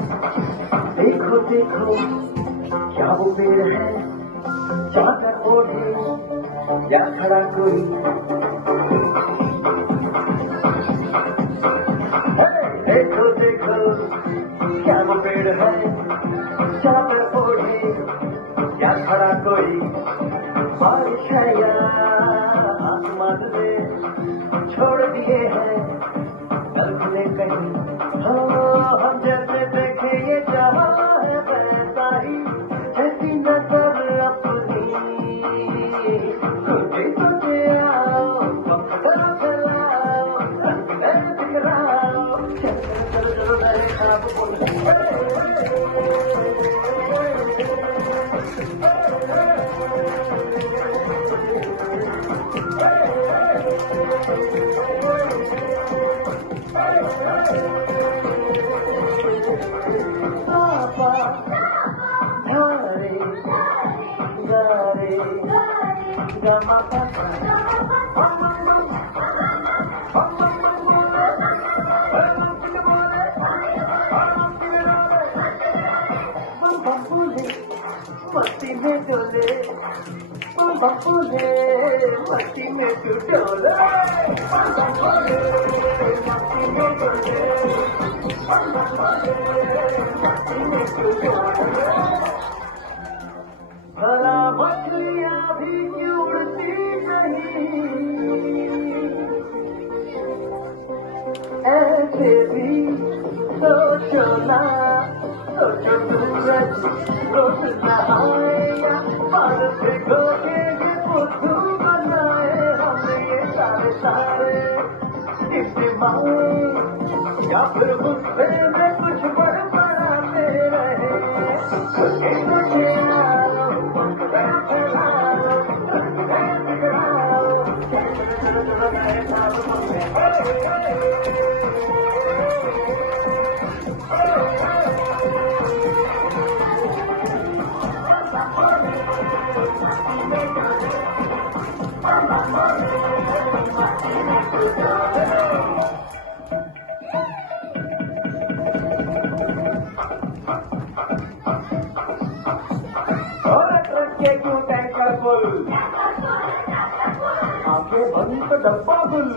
देखो देखो क्या वो पेड़ है जाकर ओढ़े या खड़ा कोई देखो देखो क्या वो पेड़ है जाकर ओढ़े या खड़ा कोई बारिश है या आसमान में छोड़ दिए हैं बर्फ ने कहीं हम जैसे देखे ये जहाँ है वैसा ही जैसी नजर अपनी सोचे सोचे आओ कपड़ा फैलाओ बिखराओ चलो चलो मेरे खाब बोलो मस्ती में डोले बबूले मस्ती में तू डोले मस्ती में डोले मस्ती में तू डोले भला मछलियाँ भी उड़ती नहीं ऐसे भी सोचो ना सोचो सूरज रोज नहाएगा पर भिगो के ये बुद्धू बनाए हमने ये सारे सारे इस्तेमाल या फिर गुस्से में कुछ बड़बड़ाते रहे सोचे सोचे आंखें बंद तो डब्बा गुल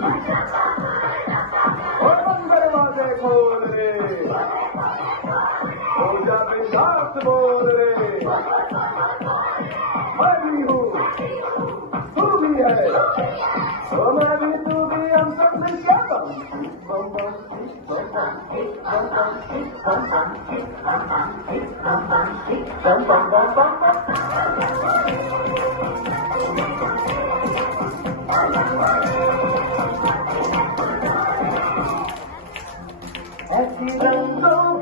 और बंद दरवाजे खोल रे हो जा बिंदास बोल रे हरी हूँ तू भी है तो मैं भी तू भी हम सब मिल क्या ऐसी रंगों